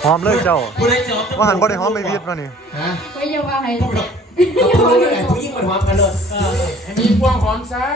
หอมเลยเจ้าผู้ใดจอดว่าหันบ่ได้หอมไม่วิดมานี่ฮะไม่ยอมว่าให้ผู้ใดผู้ยิ่งมันหอมกันเลยอันนี้พวงหอมซะ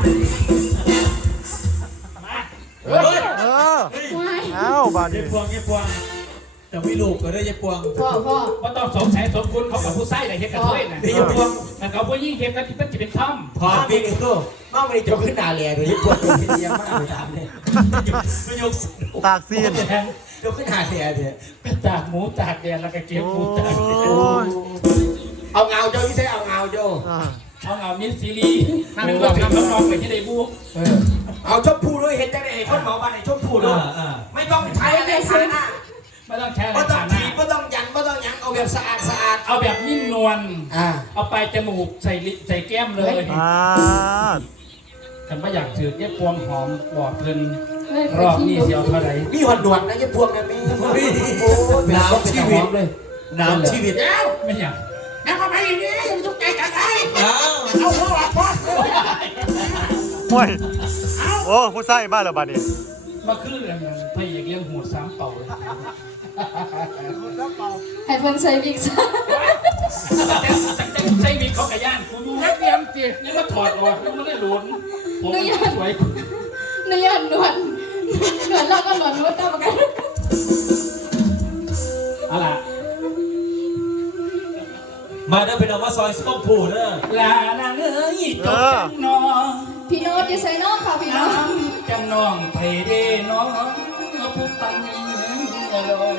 เออไม่อ้าวบาดเย็นี้บพวงแต่ไม่ลูกก็ได้เย็บพวงพ่อว่าต้องสงสัยสมคุณเขากับผู้ไส้ไหนเฮ็ดกันด้วยนะเย็บพวงแต่เขาผู้ยิ่งเฮ็ดกันที่มันจะเป็นท่อมพอปีนี้ก็น้องไม่ได้จะขึ้นหน้าเลยเย็บพวงเย็บมากเลยถามเนี่ยไม่ยกตากซีนยกขึ้นหน้าเลยเนี่ยตากหมูตากแดดแล้วก็เก็บหมูตากแดดโอ้ยเอาเงาโจ้ที่ใช้เอาเงาโจ้อ่าเอามิสซีรีนึกว่าทำน้องๆไปที่ได้บู๊เอาชมพูด้วยเห็นจังไอ้คนหมอบ้านไอ้ชมพูด้วยไม่ต้องใช้อะไรฐานะไม่ต้องใช้อะไรไม่ต้องฐาถีนะบไม่ต้องยันไม่ต้องยังเอาแบบสะอาดเอาแบบนิ่มนวลอ่าเอาไปจมูกใส่ลิใส่แก้มเลยอ่าฉันไม่อยากถือแค่พวงหอมบอกเพิ่นรอบนี้เสียวเท่าไหร่มีหอดหนวดนะเย็บพวงกันไหมโอ้หนาวชีวิตเลยหนาวชีวิตแล้วไม่อยากแล้วมาไปอย่างนี้ทุกใจกันได้เอาหัวหลักพอโอ้ยโอ้ผู้ใส่บ้านแล้วบาดนี้มาคือเรื่องพระเอกเลี้ยงหูสามเป่าเลยให้เพิ่นใส่บิ๊กซะใช่มีเขากระย่านคุณนักเรียนจีนี่มาถอดออกแล้วมันได้หลุนผมสวยในยอดหนวดเราก็หนวดรู้ตามกันอะไรมาเด้อเป็นเอามาซอยสมองผูเด้อลาลาเอ้ยตกจังนองพี่โน้ตจะใส่น้องค่ะพี่น้น้องำจังนองเพเดน้องผู้ปันรอ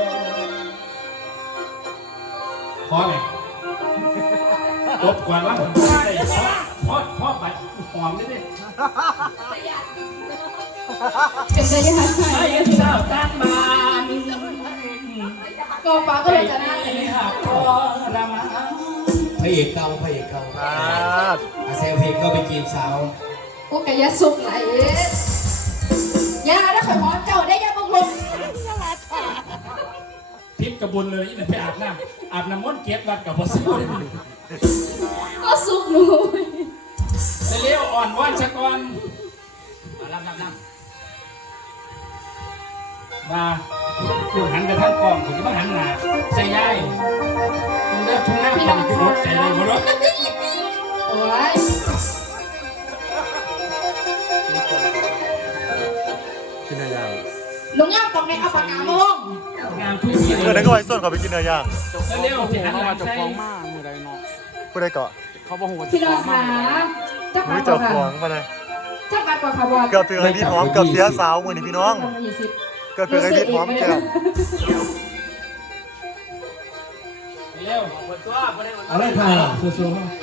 พอเลยรบกวนว่าพ่อบัดหอมนิดนึงเป็นระยะไอ้เจ้าตานบานก็ฟ้าก็เลยจะน่าไอ้หักพ่อละมาพระเอกเก่าอ่าอาเซลเพลงก็ไปจีบสาวโอ้กะยาสุกไหลยาได้ข่อยหอมเจ้าได้ยาบำรุงพิษกระบุญเลยนี่ไปอาบน้ำมนต์เก็บวัดกับพ่อสู้ก็สุกหนูเร็วอ่อนว่านสักก่อนมารับมาคุณหันไปทางกล้องคุณจะมาหันหน้าใส่ย่ายคุณได้ทุ่งหน้าเป็นรถใจเลยบ่รถโอ้ยกินเนื้อย่างลุงย่าตอกในเอาปากกามาวงงานทุกทีเออนั่นก็ไว้ส่วนเขาไปกินเนื้อย่างเร็วสิหันหลังจะใส่ฟ้องมากมือใดเนาะผู้ใดเกาะเขาบอกว่าพี่น้องขาจักมืบาอทกเจ้าว่าขอค่ะงมาเลยจักบาทกว่าค่ะบอลเกือบถือไอ้พี่หอมเกือบเสียสาวมือนี่พี่น้อง 20 เกือบถือไอ้พี่หอมแก้วเร็วอะไรค่ะสู้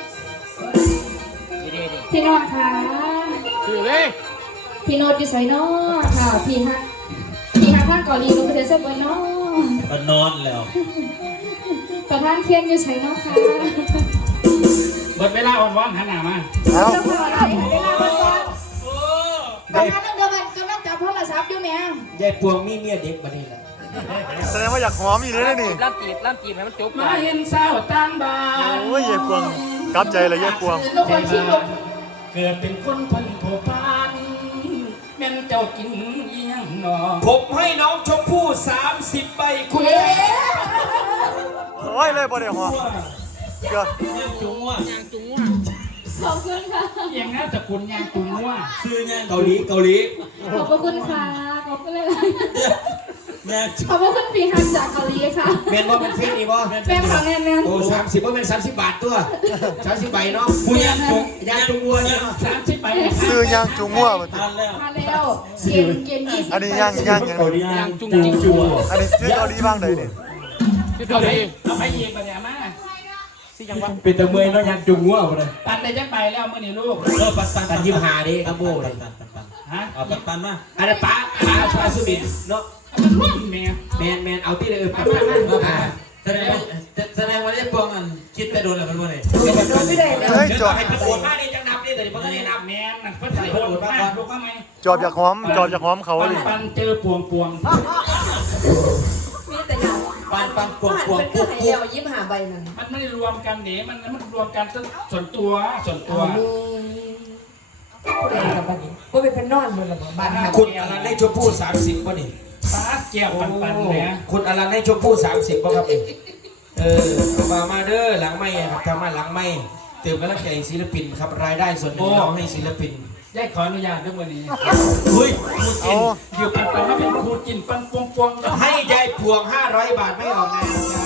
พี่น้องขาชื่อเลยพี่โน้ตอยู่ไสน้อค่ะพี่ฮักทางเกาหลีลงไปเทสเบอร์น้อๆมันนอนแล้วประธานเคียนอยู่ไสน้อค่ะเบิดเวลาอ่อนว่านหันหน้ามาเอ้าเจ้าพ่อไหนเวลาวันก่อนประธานเรื่องเดิมกำลังจับโทรศัพท์อยู่แม่ยายพวงมีเมียเด็กบัดนี้ล่ะแสดงว่าอยากหอมอีกเลยนะนี่ล่ำจีบให้มันจบมาเห็นสาวต่างบ้านโอ้ยเย่พวงกลับใจเลยเย่พวงทุกคนขี้ลุกเกิดเป็นคนพันโผพานแม่นเจ้ากินเอียงหนอผมให้น้องชมพู่30 ใบคุณเย้โอ้ยเลยบ่ได้หอมเกือบจุงว่ะขอบคุณค่ะเอียงนะตระกูลยางตุงว่าซื้อเนี่ยเกาหลีขอบพระคุณค่ะขอบคุณเลยเนี่ยขอบพระคุณพี่ฮักจากเกาหลีค่ะแมนว่าเป็นเฟซนี่บ่แม่ค่ะแม่โอ้30ว่าเป็น30 บาทตัว30 ใบเนาะผู้ยางจุงวัวเนี่ย 30 ไปซื้อย่างจุงมั่วมาติทานแล้วมาแล้วเย็น20 อันนี้ย่างอย่างนี้ยางจุงจัวอันนี้ซื้อเกาหลีบ้างเลยนี่ชื่อเกาหลีเอาไปอีกปะเนี่ยมาสิยังว่าเป็นตะเมยเนาะยางจุงวัวบ่เลยปันได้จักใบแล้วมื้อนี้ลูกปัน25ดิครับโบ้เลยฮะเอาปันมาอันนั้นป้าสุบินเนาะมันรุ่นแม่แมนเอาที่เลยปันแสดงว่าได้ปองอันคิดแต่โดนอะไรมันบ่เลยเฮ้ยจอบให้ประโดดมานี่จังนับนี่แต่บ่ทันได้นับแม่นั่นเพิ่นใส่โหดมากลูกมาไหมจอบอยากหอมจอบอยากหอมเขาปันดิปันเจอปวงมีแต่อย่างปันปวงเป็นเครื่องหายเดียวยิ้มหาใบมันมันไม่ได้รวมกันเดี๋ยวมันรวมกันส่วนตัวผู้ใดกับบันนี้ผู้เป็นนอนบนระบบบ้านคุณอันนั้นได้ชมพู่30ป่ะนี่ตาแก้วปันเนี่ยคุณอลันให้ชมพู่30ป่ะครับมาเด้อหลังไม่ครับทำมาหลังไม่เติมกำลังใจศิลปินครับรายได้ส่วนหนึ่งเราให้ศิลปินได้ขออนุญาตด้วยวันนี้เฮ้ยเอาเดี๋ยวปันมาเป็นครูกินปันปวงๆให้ยายพวง500 บาทไม่ออกงาน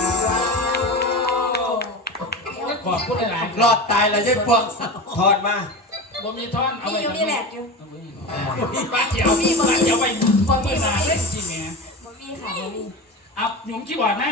ขอบคุณหลายรอดตายแล้วใช่พวกทอดมาบ่มีท่อนเอามีไว้อยู่มีแหลกอยู่บ้านเจียวไปเมื่อนานเล่นจริงไงบ่มีค่ะบ่มีเอาหนุ่มขี้บอดแม่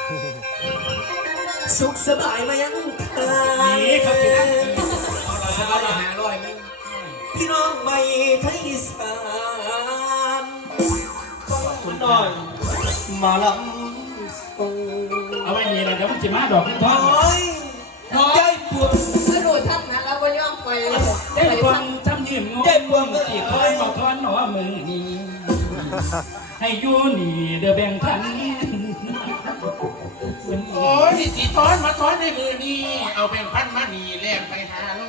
สุขสบายมายังนี่เขาสินะเอาละ500มั้งพี่น้องไม่ไทยอีสานคุณน้อยมาลำเอาไว้นี่เราเดี๋ยวมันจะมาดอกท่อนยายพวงคือดูท่านนะแล้วก็ย่องไปได้ฟังทำยืนงงที่คอยบอกท่อนหนอมือนี้ให้อยู่นี่เดี๋ยวแบ่งทันโอ้ยสีท้อนมาท้อนในมือนี่เอาแบ่งพันมานี่แลกไปหาแล้ว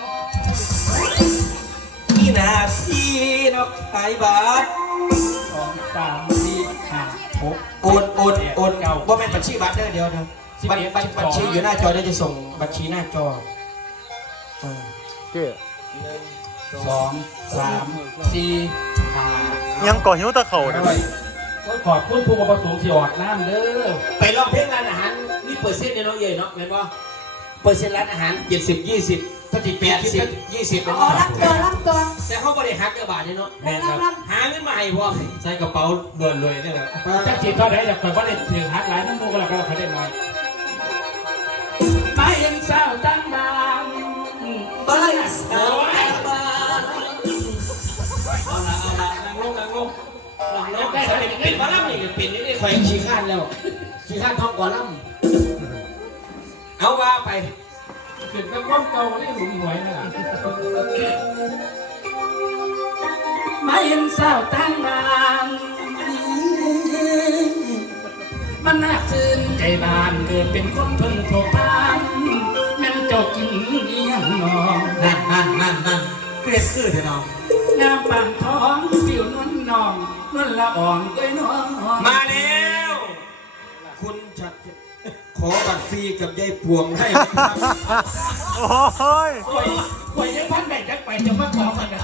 นี่นาพี่นกไก่บาท 2 3 4 5 6 โอนว่าเป็นบัญชีบัตรเดี๋ยวนะบัญชีอยู่หน้าจอเดี๋ยวจะส่งบัญชีหน้าจอเจ้ 2 3 4 ยังก่อหิวตะเข่า 5 นะด้วยขอบคุณผู้ประสงค์ที่ออกน้ำเด้อไปลองเพลงร้านอาหารนี่เปอร์เซ็นต์เนี่ยน้องเอ๋ยเนาะเห็นป่ะเปอร์เซ็นต์ร้านอาหาร70-20ถ้าติด80-20 อ๋อรับตัวแต่เขาบริหักกระบาดเนี่ยเนาะรับหาเงินมาให้พอใส่กระเป๋าด่วนเลยนี่แหละจะจีบเท่าไหร่แต่คอยว่าได้ถือหักหลายน้ำมูกแล้วก็เขาได้น้อยมาเห็นสาวตั้งบางบ้านสาวบ้านเอาละนั่งลงได้เป็นมาล่ำนี่เป็นนี่คอยขี้ข้านแล้วขี้ข้านท้องก่อนล่ำเอาว่าไปขึ้นกับความเก่าได้หลุมหวยนะมาเห็นสาวตั้งบางมันน่าชื่นใจบานเกิดเป็นคนเพิ่งโผล่พานแม่นเจ้ากินเอียงนองนั่นเกลียดคือเถอะน้องงามปานท้องผิวนวลนองนวลละอ่อนด้วยน้องมาแล้วคุณชัดขอบัตรฟรีกับยายพวงให้ไหมครับโอ้ยป่วยยังพันแบกจักไปจะมาขอกันนะ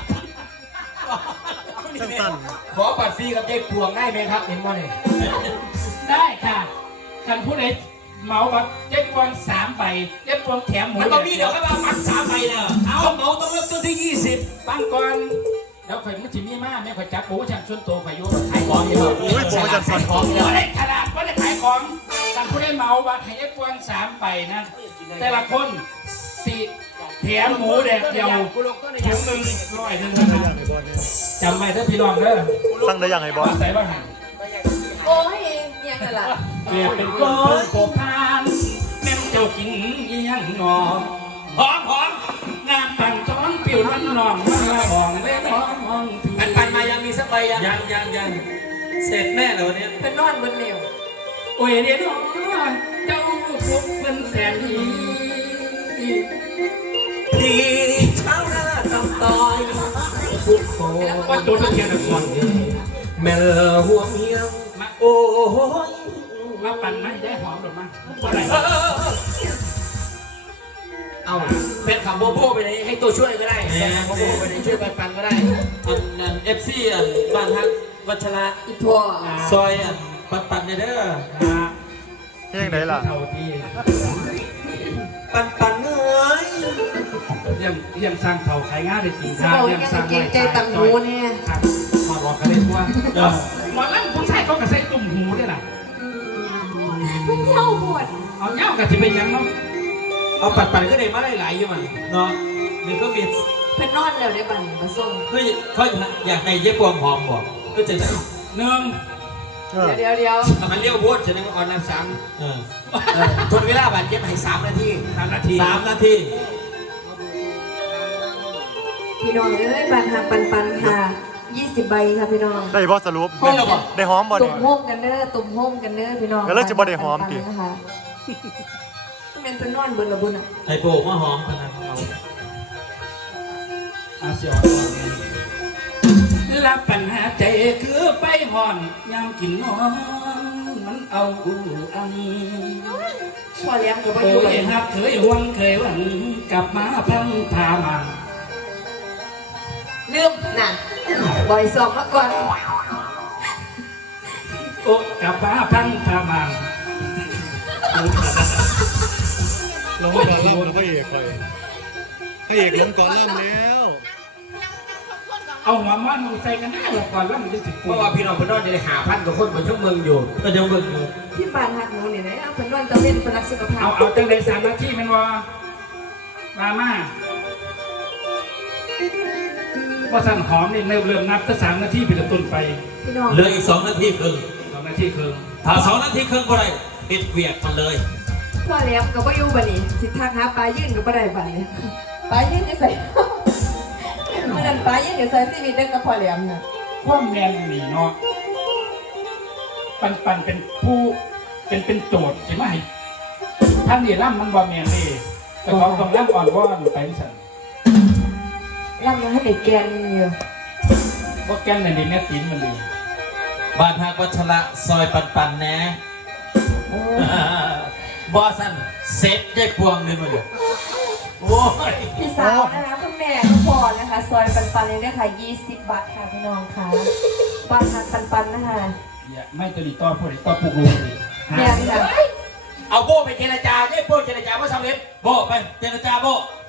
สั้นขอบัตรฟรีกับยายพวงได้ไหมครับเห็นไหมเนี่ยได้ค่ะกันผู้ใดเหมาบัตรเย็บปวง3 ใบเย็บปวงแถมหมูมันต้องมีเดี๋ยวครับว่าบัตร3 ใบเนอะเอาเหมาต้องเริ่มต้นที่20 ปังก่อนแล้วข่อยมุจิมีมาแม่ข่อยจับปูชันชนโตข่อยโยขายของอยู่ๆโอ้ยผมจะสั่นของไม่ได้ขนาดไม่ได้ขายของกันผู้ใดเหมาบัตรให้เย็บปวง3 ใบนะแต่ละคน4แถมหมูแดดเดียวถุงหนึ่ง100นะครับจำไว้ถ้าพี่น้องเด้อสั่งได้ยังไงบอสใส่บ้างโอ้ยยังไงล่ะเปลี่ยนเป็นคนเพิ่งโผล่พานแม่นเจ้ากินเอียงนอหอมงามปั่นช้อนปิวร้อนนองมาห่องเล่นห้องผีปันมายังมีสักใบยังเสร็จแน่เลยวันนี้เป็นนอนบนเหลวโอ้ยเดี๋ยวน้อเจ้าพบเป็นแสนดีพี่เช้าหน้าตำตอยทุกคนว่าโดนเทียนก่อนแม่ห่วงเมียงโอ้ยมาปั่นไหมได้หอมหรือมั้งอะไรเอาเป็นขับโบโบไปเลยให้ตัวช่วยก็ได้เป็นขับโบโบไปเลยช่วยปันก็ได้อันFC อันบ้านฮักวัชระอีพ่อซอยอันปันเนี่ยเด้อเรื่องไหนล่ะเท่าที่ปันเอ้ยเรียมสร้างเท่าขายง่ายเลยจริงสมองยังเกรงใจต่างหูเนี่ยมาบอกกันเลยว่าหมอลำผู้ชายเขาก็ใส่ตุ่มหูด้วยนะมันเย้าปวดเอาเงากันจะเป็นยังเนาะเอาปันก็ได้มาได้หลายอยู่มันเนาะนี่ก็มีเป็นนอนแล้วได้บันมาส่งคือเขาอยากให้เย็บปวงหอมบอกก็จะได้หนึ่งเดี๋ยวมันเลี้ยวโพดจะได้มาออนน้ำ3ทนเวลาบาดเจ็บให้3 นาที 3 นาที 3 นาทีพี่น้องเอ้ยปันหาปันค่ะ20 ใบค่ะพี่น้องได้บอสรุปได้หอมบอลตุ่มโฮมกันเด้อตุ่มโฮมกันเด้อพี่น้องแล้วจะบ่ได้หอมตินะคะเป็นนอนบนระบุญอ่ะไอ้โบกมาหอมขนาดเอาอาเซียนรับปัญหาใจคือไปห่อนยามกินนอนมันเอาอังพอแล้วกับว่าโอ้อยู่ยฮักเคยหวนเคยหวันกลับมาพังพามาลืมน่ะบ่อยสองมาก่อนโอ้กลับมาพังพามาลงก่อนล่ำแล้วพระเอกคอยพระเอกลงก่อนล่ำแล้วเอาหัวมันมึงใส่กันได้หรอกก่อนแล้วมันจะสิบเพราะว่าพี่น้องพี่น้องจะได้หาพันกว่าคนมาช่วงเมืองอยู่ก็ยังเมืองอยู่ที่บ้านหักหนูเนี่ยนะเอาเป็นวันตะเวนเป็นนักสุขภาพเอาจังเลย3 นาทีมันว่าสั่นหอมนี่เริ่มนับตั้ง3 นาทีเป็นต้นไปพี่น้องเหลืออีก2 นาทีครึ่ง 2 นาทีครึ่งถ้า2 นาทีครึ่งก็ได้ปิดเวียดมันเลยพอแล้วกับว่าอยู่บัดนี้สิทักหาปลายื่นกับบ่ได้บัดนี้ปลายื่นจะใส่เมื่อนั้นปลายื่นจะใส่ชีวิตได้กับพอแล้วน่ะความแมนหนีเนาะปันเป็นผู้เป็นโจทย์ใช่ไหมท่านนี่ร่ำมันบอแมนเลยแต่เขาต้องร่ำอ่อนว่อนไปสั่นร่ำมาให้เด็กแกนอยู่เพราะแกนในเด็กแม่ตีนมันเลยบ้านฮักวัชระซอยปันแหนะบอสันเซ็ตได้พวงเลยมันเลยโอ้ยพี่สาวนะคะคุณแม่ก็พอนะคะซอยปันๆเลยนะคะ20 บาทค่ะพี่น้องค่ะบ้านหักปันๆนะคะอย่าไม่ตัวนี้ต่อพวกนี้ต่อปลุกลูกอีกแม่ค่ะเอาโบ้ไปเจรจาได้โบ้เจรจาว่าสำเร็จโบไปเจรจาโบ